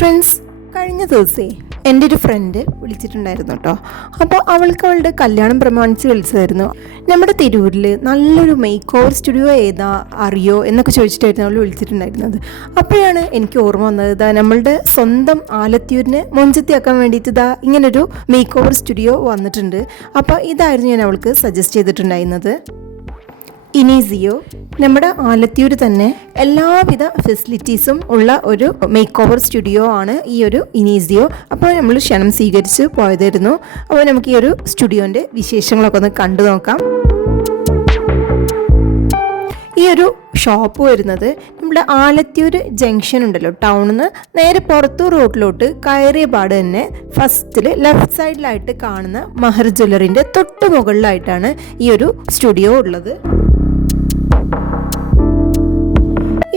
Friends കഴിഞ്ഞ ദിവസേ എന്റെ ഒരു ഫ്രണ്ട് വിളിച്ചിട്ടുണ്ടായിരുന്നു കേട്ടോ അപ്പോൾ അവൾക്ക് അവളുടെ കല്യാണം പ്രമാണിച്ച് വിളിച്ചതായിരുന്നു. നമ്മുടെ തിരൂരിൽ നല്ലൊരു മേക്ക് ഓവർ സ്റ്റുഡിയോ ഏതാ അറിയോ എന്നൊക്കെ ചോദിച്ചിട്ടായിരുന്നു അവൾ വിളിച്ചിട്ടുണ്ടായിരുന്നത്. അപ്പോഴാണ് എനിക്ക് ഓർമ്മ വന്നത് ഇതാ നമ്മളുടെ സ്വന്തം ആലത്തിയൂരിനെ മൊഞ്ചത്തിയാക്കാൻ വേണ്ടിയിട്ട് ഇതാ ഇങ്ങനൊരു മേക്ക് ഓവർ സ്റ്റുഡിയോ വന്നിട്ടുണ്ട്. അപ്പോൾ ഇതായിരുന്നു ഞാൻ അവൾക്ക് സജസ്റ്റ് ചെയ്തിട്ടുണ്ടായിരുന്നത്. ഇനീസിയോ നമ്മുടെ ആലത്തിയൂർ തന്നെ എല്ലാവിധ ഫെസിലിറ്റീസും ഉള്ള ഒരു മേക്ക് ഓവർ സ്റ്റുഡിയോ ആണ് ഈ ഒരു ഇനീസിയോ അപ്പോൾ നമ്മൾ ക്ഷണം സ്വീകരിച്ച് പോയതായിരുന്നു. അപ്പോൾ നമുക്ക് ഈ ഒരു സ്റ്റുഡിയോന്റെ വിശേഷങ്ങളൊക്കെ ഒന്ന് കണ്ടു നോക്കാം. ഈ ഒരു ഷോപ്പ് വരുന്നത് നമ്മുടെ ആലത്തിയൂർ ജംഗ്ഷൻ ഉണ്ടല്ലോ ടൗണിൽ നിന്ന് നേരെ പുറത്തു റോഡിലോട്ട് കയറിയ പാട് തന്നെ ഫസ്റ്റിൽ ലെഫ്റ്റ് സൈഡിലായിട്ട് കാണുന്ന മഹർ ജ്വല്ലറിന്റെ തൊട്ട് മുകളിലായിട്ടാണ് ഈ ഒരു സ്റ്റുഡിയോ ഉള്ളത്.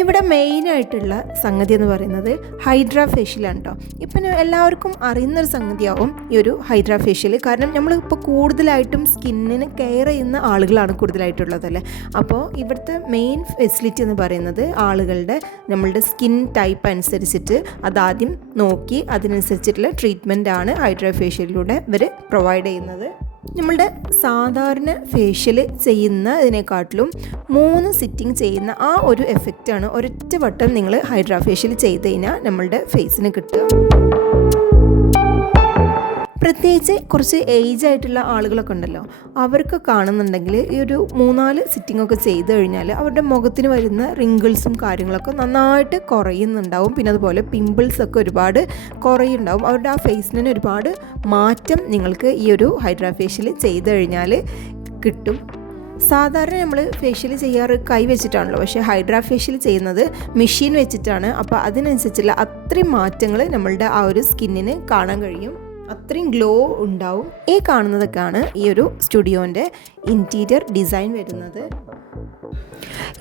ഇവിടെ മെയിനായിട്ടുള്ള സംഗതി എന്ന് പറയുന്നത് ഹൈഡ്രാ ഫേഷ്യലാണ് കേട്ടോ ഇപ്പം എല്ലാവർക്കും അറിയുന്നൊരു സംഗതിയാവും ഈ ഒരു ഹൈഡ്രാ ഫേഷ്യൽ കാരണം നമ്മൾ ഇപ്പോൾ കൂടുതലായിട്ടും സ്കിന്നിന് കെയർ ചെയ്യുന്ന ആളുകളാണ് കൂടുതലായിട്ടുള്ളതല്ലേ അപ്പോൾ ഇവിടുത്തെ മെയിൻ ഫെസിലിറ്റി എന്ന് പറയുന്നത് ആളുകളുടെ നമ്മളുടെ സ്കിൻ ടൈപ്പ് അനുസരിച്ചിട്ട് അതാദ്യം നോക്കി അതിനനുസരിച്ചിട്ടുള്ള ട്രീറ്റ്മെന്റാണ് ഹൈഡ്രാ ഫേഷ്യലിലൂടെ ഇവർ പ്രൊവൈഡ് ചെയ്യുന്നത്. നമ്മളുടെ സാധാരണ ഫേഷ്യൽ ചെയ്യുന്നതിനെക്കാട്ടിലും മൂന്ന് സിറ്റിംഗ് ചെയ്യുന്ന ആ ഒരു എഫക്റ്റാണ് ഒരൊറ്റ വട്ടം നിങ്ങൾ ഹൈഡ്രാ ഫേഷ്യൽ ചെയ്ത് കഴിഞ്ഞാൽ നമ്മളുടെ ഫേസിന് കിട്ടുക. പ്രത്യേകിച്ച് കുറച്ച് ഏജ് ആയിട്ടുള്ള ആളുകളൊക്കെ ഉണ്ടല്ലോ. അവർക്ക് കാണുന്നുണ്ടെങ്കിൽ ഈ ഒരു മൂന്നാൽ ഒക്കെ ചെയ്ത് കഴിഞ്ഞാൽ അവരുടെ മുഖത്തിന് വരുന്ന റിങ്കിൾസും കാര്യങ്ങളൊക്കെ നന്നായിട്ട് കുറയുന്നുണ്ടാവും. പിന്നെ അതുപോലെ പിമ്പിൾസ് ഒക്കെ ഒരുപാട് കുറയുണ്ടാവും അവരുടെ ആ ഫേസിന് ഒരുപാട് മാറ്റം നിങ്ങൾക്ക് ഈ ഒരു ഹൈഡ്രാഫേഷ്യൽ ചെയ്ത് കഴിഞ്ഞാൽ കിട്ടും. സാധാരണ നമ്മൾ ഫേഷ്യൽ ചെയ്യാറ് കൈ വെച്ചിട്ടാണല്ലോ. പക്ഷേ ഹൈഡ്രാ ഫേഷ്യൽ ചെയ്യുന്നത് മെഷീൻ വെച്ചിട്ടാണ്. അപ്പോൾ അതിനനുസരിച്ചുള്ള അത്രയും മാറ്റങ്ങൾ നമ്മളുടെ ആ ഒരു സ്കിന്നിന് കാണാൻ കഴിയും. അത്രയും ഗ്ലോ ഉണ്ടാവും. ഈ കാണുന്നതൊക്കെയാണ് ഈ ഒരു സ്റ്റുഡിയോന്റെ ഇന്റീരിയർ ഡിസൈൻ വരുന്നത്.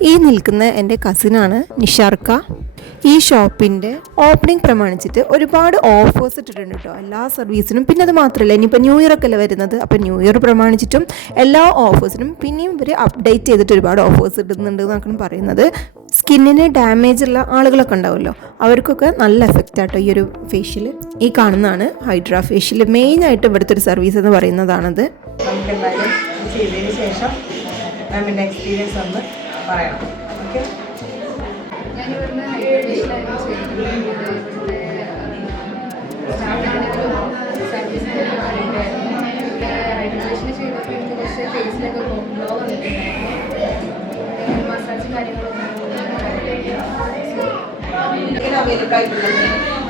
ഈ നിൽക്കുന്ന എന്റെ കസിനാണ് നിഷാർക്ക. ഈ ഷോപ്പിന്റെ ഓപ്പണിംഗ് പ്രമാണിച്ചിട്ട് ഒരുപാട് ഓഫേഴ്സ് ഇട്ടിട്ടുണ്ട് കേട്ടോ എല്ലാ സർവീസിനും പിന്നെ അത് മാത്രമല്ല ഇനിയിപ്പോൾ ന്യൂ ഇയർ ഒക്കെ അല്ലേ വരുന്നത്? അപ്പോൾ ന്യൂ ഇയർ പ്രമാണിച്ചിട്ടും എല്ലാ ഓഫേഴ്സിനും പിന്നെയും ഇവർ അപ്ഡേറ്റ് ചെയ്തിട്ട് ഒരുപാട് ഓഫേഴ്സ് ഇടുന്നുണ്ട് എന്നൊക്കെയാണ് പറയുന്നത്. സ്കിന്നിന് ഡാമേജ് ഉള്ള ആളുകളൊക്കെ ഉണ്ടാവുമല്ലോ. അവർക്കൊക്കെ നല്ല എഫക്റ്റ് ആട്ടോ ഈ ഒരു ഫേഷ്യൽ ഈ കാണുന്നതാണ് ഹൈഡ്രാ ഫേഷ്യൽ മെയിനായിട്ട് ഇവിടുത്തെ ഒരു സർവീസ് എന്ന് പറയുന്നതാണത് നമുക്ക് എന്തായാലും ഇത് ചെയ്തതിന് ശേഷം മാമിന്റെ എക്സ്പീരിയൻസ് ഒന്ന് പറയാം ഓക്കെ ഞാനിവിടുന്ന് ഹൈഡ്രേഷനായിരുന്നു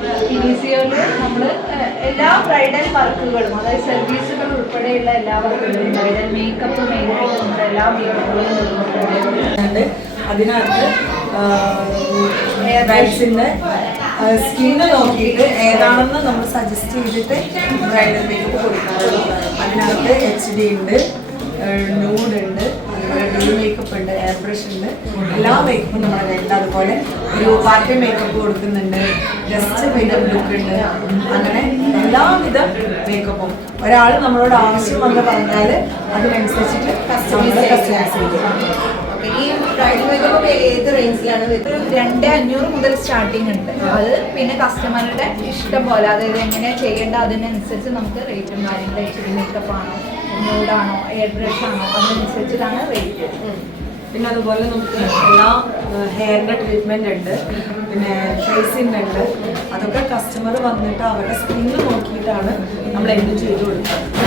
നമ്മൾ എല്ലാ ബ്രൈഡൽ വർക്കുകളും അതായത് സർവീസുകൾ ഉൾപ്പെടെയുള്ള എല്ലാ വർക്കുകളും ബ്രൈഡൽ മേക്കപ്പ് മെയിനായിട്ട് എല്ലാ മേക്കപ്പുകളും ഉണ്ട് അതിനകത്ത് ബ്രൈഡ്സിന്റെ സ്കിന്ന് നോക്കിയിട്ട് ഏതാണെന്ന് നമ്മൾ സജസ്റ്റ് ചെയ്തിട്ട് ബ്രൈഡൽ മേക്കപ്പ് കൊടുക്കാറുള്ളൂ. അതിനകത്ത് എച്ച് ഡി ഉണ്ട് നൂഡ് ഉണ്ട് അതുപോലെ ഡേ മേക്കപ്പ് ഉണ്ട് എയർ ബ്രഷ് ഉണ്ട്. എല്ലാ മേക്കപ്പും നമ്മുടെ കയ്യിലുണ്ട് അതുപോലെ ഒരു പാർട്ടി മേക്കപ്പ് കൊടുക്കുന്നുണ്ട്. ജസ്റ്റ് മേക്കപ്പ് ലുക്ക് ഉണ്ട്. അങ്ങനെ എല്ലാവിധ മേക്കപ്പും ഒരാൾ നമ്മളോട് ആവശ്യം വന്ന് പറഞ്ഞാൽ അതിനനുസരിച്ചിട്ട് കസ്റ്റമൈസ് കസ്റ്റമൈസ് ചെയ്യും. ഈ ബ്രൈഡൽ മേക്കപ്പ് ഏത് റേഞ്ചിലാണ് രണ്ട് അഞ്ഞൂറ് മുതൽ സ്റ്റാർട്ടിങ് ഉണ്ട്. അത് പിന്നെ കസ്റ്റമറുടെ ഇഷ്ടം പോലെ അതായത് എങ്ങനെയാണ് ചെയ്യേണ്ട അതിനനുസരിച്ച് നമുക്ക് റേറ്റും കാര്യങ്ങളും മേക്കപ്പ് ആണോ? ന്യൂഡാണോ എയർ ബ്രഷ് ആണോ അതിനനുസരിച്ചിട്ടാണ് റേറ്റ് പിന്നെ അതുപോലെ നമുക്ക് എല്ലാ ഹെയറിന്റെ ട്രീറ്റ്മെന്റ് ഉണ്ട്. പിന്നെ ഫേസിന്റെ ഉണ്ട്. അതൊക്കെ കസ്റ്റമർ വന്നിട്ട് അവരുടെ സ്കിന്ന് നോക്കിയിട്ടാണ് നമ്മൾ എന്ത് ചെയ്തു കൊടുക്കുന്നത്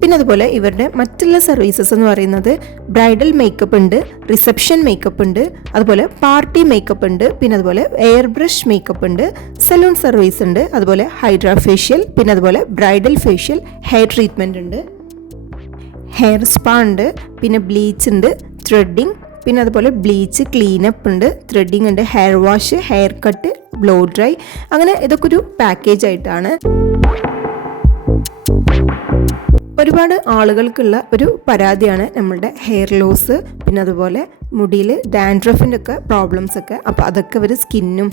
പിന്നെ അതുപോലെ ഇവരുടെ മറ്റുള്ള സർവീസസ് എന്ന് പറയുന്നത് ബ്രൈഡൽ മേക്കപ്പ് ഉണ്ട് റിസപ്ഷൻ മേക്കപ്പ് ഉണ്ട് അതുപോലെ പാർട്ടി മേക്കപ്പ് ഉണ്ട് പിന്നെ അതുപോലെ എയർ ബ്രഷ് മേക്കപ്പ് ഉണ്ട് സലൂൺ സർവീസ് ഉണ്ട് അതുപോലെ ഹൈഡ്രാ ഫേഷ്യൽ പിന്നെ അതുപോലെ ബ്രൈഡൽ ഫേഷ്യൽ ഹെയർ ട്രീറ്റ്മെന്റ് ഉണ്ട്. ഹെയർ സ്പാ ഉണ്ട് പിന്നെ ബ്ലീച്ച് ഉണ്ട് ത്രെഡിങ് പിന്നെ അതുപോലെ ബ്ലീച്ച് ക്ലീനപ്പ് ഉണ്ട് ത്രെഡിങ് ഉണ്ട് hair wash hair cut blow dry അങ്ങനെ ഇതൊക്കെ ഒരു പാക്കേജ് ആയിട്ടാണ്. ഒരുപാട് ആളുകൾക്കുള്ള ഒരു പരാതിയാണ് നമ്മളുടെ ഹെയർ ലോസ് പിന്നെ അതുപോലെ മുടിയിൽ ഡാൻഡ്രഫിന്റെ ഒക്കെ പ്രോബ്ലംസ് ഒക്കെ. അപ്പോൾ അതൊക്കെ അവർ സ്കിന്നും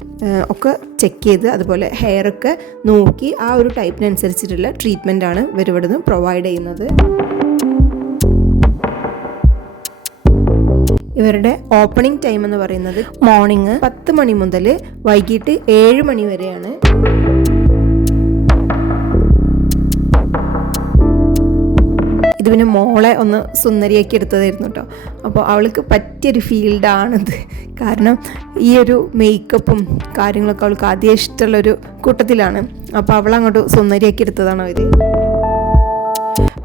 ഒക്കെ ചെക്ക് ചെയ്ത് അതുപോലെ ഹെയറൊക്കെ നോക്കി ആ ഒരു ടൈപ്പിനനുസരിച്ചിട്ടുള്ള ട്രീറ്റ്മെന്റ് ആണ് ഇവർ ഇവിടുന്ന് പ്രൊവൈഡ് ചെയ്യുന്നത്. ഇവരുടെ ഓപ്പണിംഗ് ടൈം എന്ന് പറയുന്നത് മോർണിംഗ് പത്ത് മണി മുതൽ വൈകിട്ട് ഏഴ് മണി വരെയാണ്. ഇത് പിന്നെ മോളെ ഒന്ന് സുന്ദരിയാക്കി എടുത്തതായിരുന്നു കേട്ടോ അപ്പോൾ അവൾക്ക് പറ്റിയൊരു ഫീൽഡാണിത് കാരണം ഈ ഒരു മേക്കപ്പും കാര്യങ്ങളൊക്കെ അവൾക്ക് ആദ്യം ഇഷ്ടമുള്ളൊരു കൂട്ടത്തിലാണ്. അപ്പോൾ അവളങ്ങോട്ട് സുന്ദരിയാക്കി എടുത്തതാണ് അവർ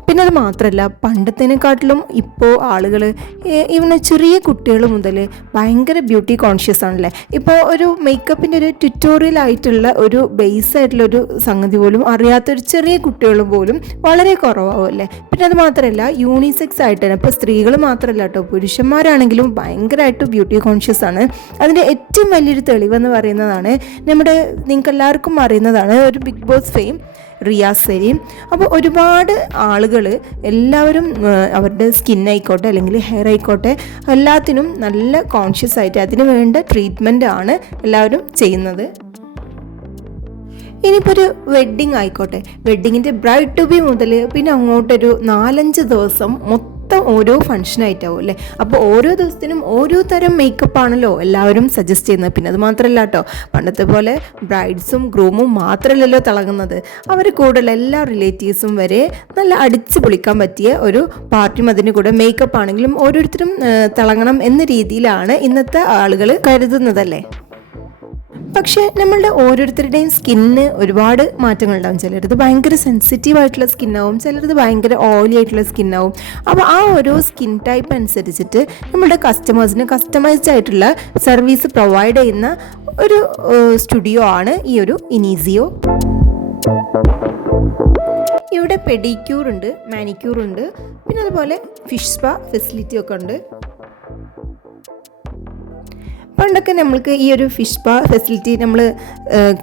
പിന്നെ അത് മാത്രമല്ല പണ്ടത്തേനെക്കാട്ടിലും ഇപ്പോൾ ആളുകൾ ഇവന് ചെറിയ കുട്ടികൾ മുതൽ ഭയങ്കര ബ്യൂട്ടി കോൺഷ്യസ് ആണല്ലേ? ഇപ്പോൾ ഒരു മേക്കപ്പിന്റെ ഒരു ട്യൂട്ടോറിയൽ ആയിട്ടുള്ള ഒരു ബേസ് ആയിട്ടുള്ള ഒരു സംഗതി പോലും അറിയാത്തൊരു ചെറിയ കുട്ടികൾ പോലും വളരെ കുറവാകും അല്ലേ? പിന്നെ അത് മാത്രമല്ല യൂണിസെക്സ് ആയിട്ട് തന്നെ ഇപ്പോൾ സ്ത്രീകൾ മാത്രമല്ല കേട്ടോ പുരുഷന്മാരാണെങ്കിലും ഭയങ്കരമായിട്ട് ബ്യൂട്ടി കോൺഷ്യസ് ആണ്. അതിന്റെ ഏറ്റവും വലിയൊരു തെളിവെന്ന് പറയുന്നതാണ് നമ്മുടെ നിങ്ങൾക്ക് എല്ലാവർക്കും അറിയുന്നതാണ് ഒരു big boss fame Riyas Saleem. അപ്പോൾ ഒരുപാട് ആളുകൾ എല്ലാവരും അവരുടെ സ്കിൻ ആയിക്കോട്ടെ അല്ലെങ്കിൽ ഹെയർ ആയിക്കോട്ടെ എല്ലാത്തിനും നല്ല കോൺഷ്യസ് ആയിട്ട് അതിന് വേണ്ട ട്രീറ്റ്മെന്റ് ആണ് എല്ലാവരും ചെയ്യുന്നത്. ഇനിയിപ്പോൾ ഒരു വെഡ്ഡിങ് ആയിക്കോട്ടെ. വെഡ്ഡിങ്ങിന്റെ ബ്രൈഡ് ടു ബി മുതൽ പിന്നെ അങ്ങോട്ടൊരു നാലഞ്ച് ദിവസം മൊത്തം ഓരോ ഫങ്ഷനായിട്ടാവും അല്ലേ? അപ്പോൾ ഓരോ ദിവസത്തിനും ഓരോ തരം മേക്കപ്പ് ആണല്ലോ എല്ലാവരും സജസ്റ്റ് ചെയ്യുന്നത്. പിന്നെ അത് മാത്രമല്ല കേട്ടോ പണ്ടത്തെ പോലെ ബ്രൈഡ്സും ഗ്രൂമും മാത്രമല്ലല്ലോ തിളങ്ങുന്നത്. അവർ കൂടെയുള്ള എല്ലാ റിലേറ്റീവ്സും വരെ നല്ല അടിച്ച് പൊളിക്കാൻ പറ്റിയ ഒരു പാർട്ടിയും അതിന് കൂടെ മേക്കപ്പ് ആണെങ്കിലും ഓരോരുത്തരും തിളങ്ങണം എന്ന രീതിയിലാണ് ഇന്നത്തെ ആളുകൾ കരുതുന്നതല്ലേ? പക്ഷേ നമ്മളുടെ ഓരോരുത്തരുടെയും സ്കിന്നിന് ഒരുപാട് മാറ്റങ്ങൾ ഉണ്ടാവും ചിലരത് ഭയങ്കര സെൻസിറ്റീവ് ആയിട്ടുള്ള സ്കിന്നാവും ചിലരത് ഭയങ്കര ഓയിലി ആയിട്ടുള്ള സ്കിന്നാവും അപ്പോൾ ആ ഓരോ സ്കിൻ ടൈപ്പ് അനുസരിച്ചിട്ട് നമ്മളുടെ കസ്റ്റമേഴ്സിന് കസ്റ്റമൈസ്ഡ് ആയിട്ടുള്ള സർവീസ് പ്രൊവൈഡ് ചെയ്യുന്ന ഒരു സ്റ്റുഡിയോ ആണ് ഈ ഒരു ഇനീസിയോ ഇവിടെ പെഡിക്യൂർ ഉണ്ട് മാനിക്യൂർ ഉണ്ട് പിന്നെ അതുപോലെ ഫിഷ് സ്പാ ഫെസിലിറ്റി ഒക്കെ ഉണ്ട്. പണ്ടൊക്കെ നമ്മൾക്ക് ഈ ഒരു ഫിഷ് ബാ ഫെസിലിറ്റി നമ്മൾ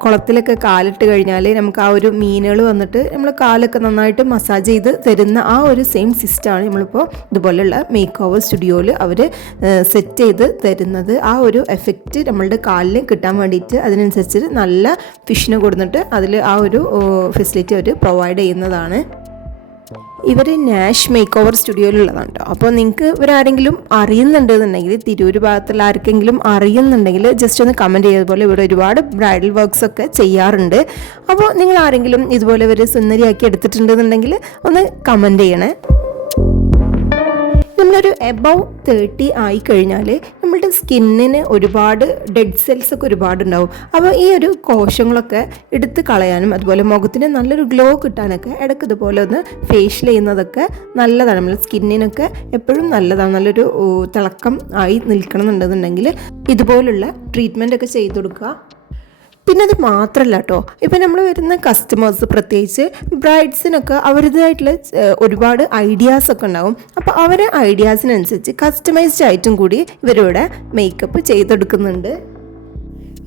കുളത്തിലൊക്കെ കാലിട്ട് കഴിഞ്ഞാൽ നമുക്ക് ആ ഒരു മീനുകൾ വന്നിട്ട് നമ്മൾ കാലൊക്കെ നന്നായിട്ട് മസാജ് ചെയ്ത് തരുന്ന ആ ഒരു സെയിം സിസ്റ്റമാണ് നമ്മളിപ്പോൾ ഇതുപോലെയുള്ള മേക്ക് ഓവർ സ്റ്റുഡിയോയിൽ അവർ സെറ്റ് ചെയ്ത് തരുന്നത്. ആ ഒരു എഫക്റ്റ് നമ്മളുടെ കാലിൽ കിട്ടാൻ വേണ്ടിയിട്ട് അതിനനുസരിച്ച് നല്ല ഫിഷിനെ കൊടുത്തിട്ട് അതിൽ ആ ഒരു ഫെസിലിറ്റി അവർ പ്രൊവൈഡ് ചെയ്യുന്നതാണ്. ഇവർ നാഷ് മേക്ക് ഓവർ സ്റ്റുഡിയോയിലുള്ളതാണ് കേട്ടോ അപ്പോൾ നിങ്ങൾക്ക് ഇവരാരെങ്കിലും അറിയുന്നുണ്ടെന്നുണ്ടെങ്കിൽ തിരൂർ ഭാഗത്തുള്ള ആർക്കെങ്കിലും അറിയുന്നുണ്ടെങ്കിൽ ജസ്റ്റ് ഒന്ന് കമന്റ് ചെയ്തതുപോലെ ഇവിടെ ഒരുപാട് ബ്രൈഡൽ വർക്ക്സ് ഒക്കെ ചെയ്യാറുണ്ട്. അപ്പോൾ നിങ്ങൾ ആരെങ്കിലും ഇതുപോലെ ഇവർ സുന്ദരിയാക്കി എടുത്തിട്ടുണ്ടെന്നുണ്ടെങ്കിൽ ഒന്ന് കമന്റ് ചെയ്യണേ. നമ്മളൊരു എബവ് തേർട്ടി ആയി കഴിഞ്ഞാൽ നമ്മളുടെ സ്കിന്നിന് ഒരുപാട് ഡെഡ് സെൽസ് ഒക്കെ ഒരുപാട് ഉണ്ടാവും അപ്പോൾ ഈ ഒരു കോശങ്ങളൊക്കെ എടുത്ത് കളയാനും അതുപോലെ മുഖത്തിന് നല്ലൊരു ഗ്ലോ കിട്ടാനൊക്കെ ഇടയ്ക്ക് ഇതുപോലെ ഒന്ന് ഫേഷ്യൽ ചെയ്യുന്നതൊക്കെ നല്ലതാണ്. നമ്മൾ സ്കിന്നിനൊക്കെ എപ്പോഴും നല്ലതാണ്. നല്ലൊരു തിളക്കം ആയി നിൽക്കണം എന്നുണ്ടെന്നുണ്ടെങ്കിൽ ഇതുപോലുള്ള ട്രീറ്റ്മെന്റ് ഒക്കെ ചെയ്ത് കൊടുക്കുക. പിന്നെ അത് മാത്രമല്ല കേട്ടോ ഇപ്പം നമ്മൾ വരുന്ന കസ്റ്റമേഴ്സ് പ്രത്യേകിച്ച് ബ്രൈഡ്സിനൊക്കെ അവരുടേതായിട്ടുള്ള ഒരുപാട് ഐഡിയാസ് ഒക്കെ ഉണ്ടാവും. അപ്പോൾ അവരെ ഐഡിയാസിനനുസരിച്ച് കസ്റ്റമൈസ്ഡ് ആയിട്ടും കൂടി ഇവരിവിടെ മേക്കപ്പ് ചെയ്തെടുക്കുന്നുണ്ട്.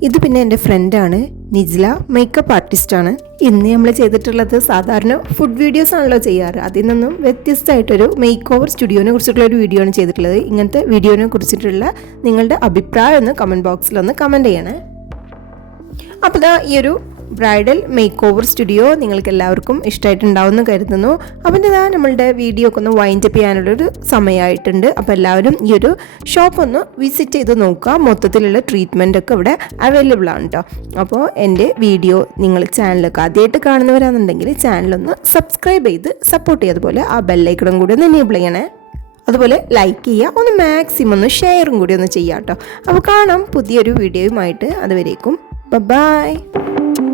ഇത് പിന്നെ എന്റെ ഫ്രണ്ടാണ് നിജ്ല മേക്കപ്പ് ആർട്ടിസ്റ്റാണ് ഇന്ന് നമ്മൾ ചെയ്തിട്ടുള്ളത് സാധാരണ ഫുഡ് വീഡിയോസ് ആണല്ലോ ചെയ്യാറ്. അതിൽ നിന്നും വ്യത്യസ്തമായിട്ടൊരു മേക്ക് ഓവർ സ്റ്റുഡിയോനെ കുറിച്ചിട്ടുള്ള ഒരു വീഡിയോ ആണ് ചെയ്തിട്ടുള്ളത്. ഇങ്ങനത്തെ വീഡിയോനെ കുറിച്ചിട്ടുള്ള നിങ്ങളുടെ അഭിപ്രായം ഒന്ന് കമന്റ് ബോക്സിലൊന്ന് കമന്റ് ചെയ്യണേ. അപ്പോൾ ഇതാ ഈ ഒരു ബ്രൈഡൽ മേക്ക് ഓവർ സ്റ്റുഡിയോ നിങ്ങൾക്ക് എല്ലാവർക്കും ഇഷ്ടമായിട്ടുണ്ടാവുമെന്ന് കരുതുന്നു. അപ്പം ഇതാ നമ്മളുടെ വീഡിയോ ഒക്കെ ഒന്ന് വൈൻഡപ്പ് ചെയ്യാനുള്ളൊരു സമയമായിട്ടുണ്ട്. അപ്പോൾ എല്ലാവരും ഈ ഒരു ഷോപ്പ് ഒന്ന് വിസിറ്റ് ചെയ്ത് നോക്കുക. മൊത്തത്തിലുള്ള ട്രീറ്റ്മെന്റ് ഒക്കെ ഇവിടെ അവൈലബിൾ ആണ് കേട്ടോ അപ്പോൾ എന്റെ വീഡിയോ നിങ്ങൾ ചാനലൊക്കെ ആദ്യമായിട്ട് കാണുന്നവരാണെന്നുണ്ടെങ്കിൽ ചാനലൊന്ന് സബ്സ്ക്രൈബ് ചെയ്ത് സപ്പോർട്ട് ചെയ്തതുപോലെ ആ ബെല്ലൈക്കണം കൂടി ഒന്ന് എനേബിൾ ചെയ്യണേ. അതുപോലെ ലൈക്ക് ചെയ്യുക. ഒന്ന് മാക്സിമം ഒന്ന് ഷെയറും കൂടി ഒന്ന് ചെയ്യാം കേട്ടോ അപ്പോൾ കാണാം പുതിയൊരു വീഡിയോയുമായിട്ട് അതുവരേക്കും Bye-bye!